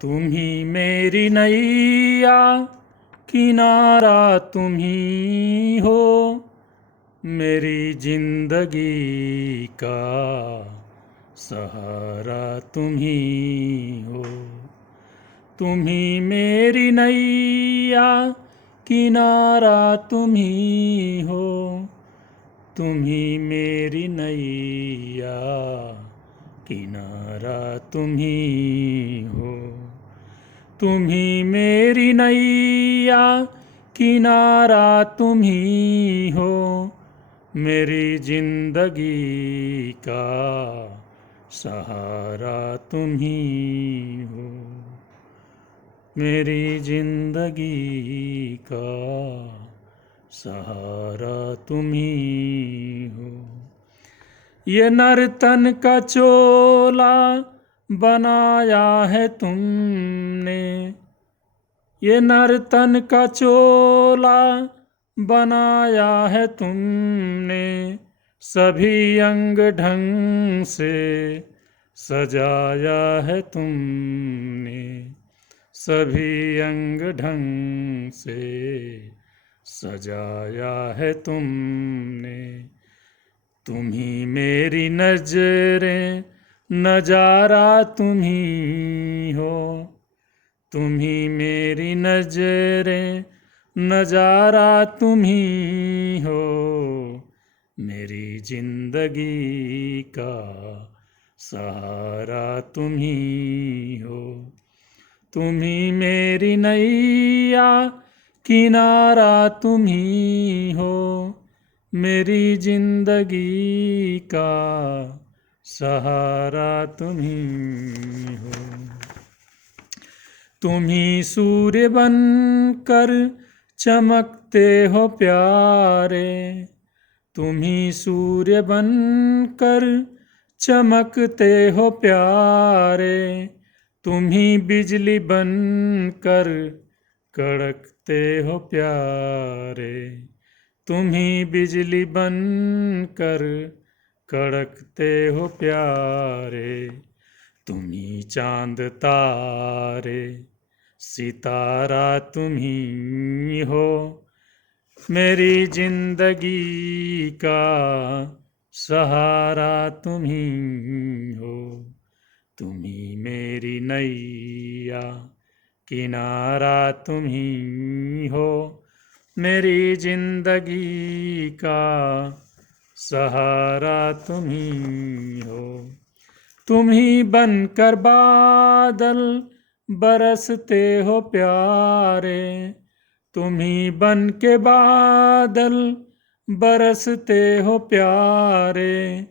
तुम ही मेरी नैया किनारा तुम ही हो, मेरी जिंदगी का सहारा तुम ही हो। तुम ही मेरी नैया किनारा तुम ही हो, तुम ही मेरी नैया किनारा तुम ही हो। तुम ही मेरी नैया किनारा तुम ही हो, मेरी जिंदगी का सहारा तुम ही हो, मेरी जिंदगी का सहारा तुम ही हो। ये नर्तन का चोला बनाया है तुमने, ये नर्तन का चोला बनाया है तुमने, सभी अंग ढंग से सजाया है तुमने, सभी अंग ढंग से सजाया है तुमने। तुम ही मेरी नजरें नजारा तुम ही हो, तुम ही मेरी नजरें नजारा तुम ही हो, मेरी जिंदगी का सहारा तुम ही हो। तुम ही मेरी नैया किनारा तुम ही हो, मेरी जिंदगी का सहारा तुम ही हो। तुम ही सूर्य बनकर चमकते हो प्यारे, तुम ही सूर्य बनकर चमकते हो प्यारे, तुम ही बिजली बनकर कड़कते हो प्यारे, तुम ही बिजली बनकर कड़कते हो प्यारे। तुम ही चांद तारे सितारा तुम ही हो, मेरी जिंदगी का सहारा तुम ही हो। तुम ही मेरी नैया किनारा तुम ही हो, मेरी जिंदगी का सहारा तुम ही हो। तुम ही बनकर बादल बरसते हो प्यारे, तुम ही बन के बादल बरसते हो प्यारे,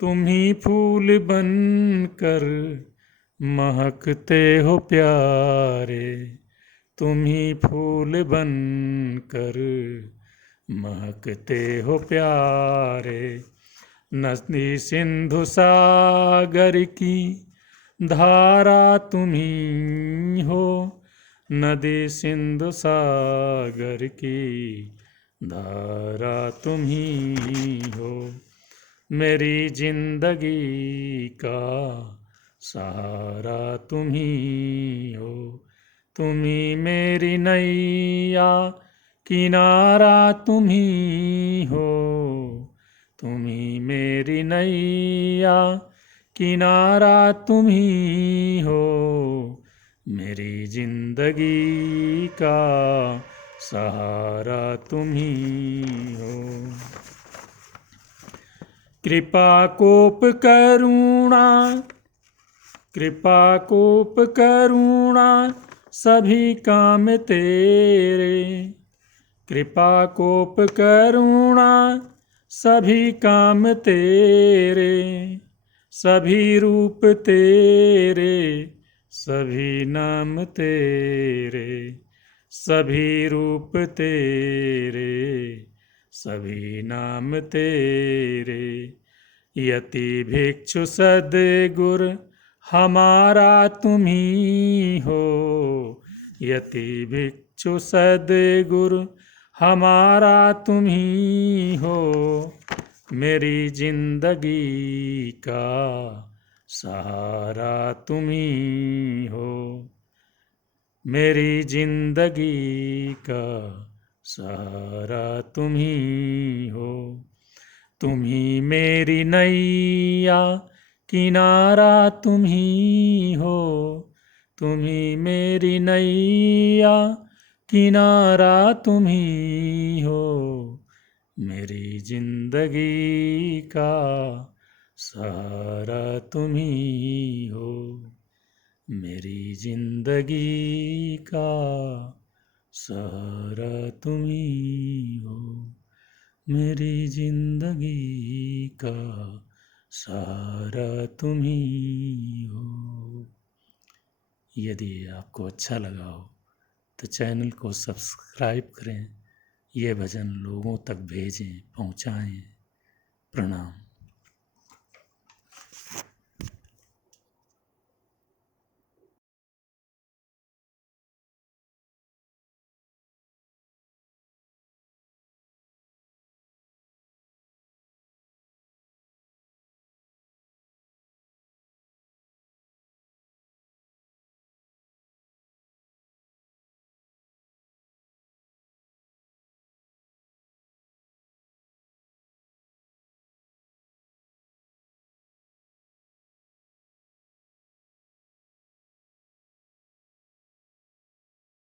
तुम ही फूल बनकर महकते हो प्यारे, तुम ही फूल बनकर महकते हो प्यारे। नदी सिंधु सागर की धारा तुम ही हो, नदी सिंधु सागर की धारा तुम ही हो, मेरी जिंदगी का सहारा तुम ही हो। तुम ही मेरी नैया किनारा तुम ही हो, तुम ही मेरी नैया किनारा तुम ही हो, मेरी जिंदगी का सहारा तुम ही हो। कृपा कोप करुणा, कृपा कोप करुणा सभी काम तेरे, कृपा कोप करुणा सभी काम तेरे, सभी रूप तेरे सभी नाम तेरे, सभी रूप तेरे सभी नाम तेरे। यति भिक्षु सद्गुर हमारा तुम ही हो, यति भिक्षु सद्गुर हमारा तुम ही हो, मेरी जिंदगी का सहारा तुम ही हो, मेरी जिंदगी का सहारा तुम ही हो। तुम ही मेरी नैया, किनारा तुम ही हो। तुम ही मेरी नैया, किनारा तुम ही हो। मेरी जिंदगी का सहारा तुम ही हो। मेरी जिंदगी का सहारा तुम ही हो। मेरी जिंदगी का सहारा तुम ही हो। यदि आपको अच्छा लगा हो तो चैनल को सब्सक्राइब करें। ये भजन लोगों तक भेजें, पहुंचाएं। प्रणाम।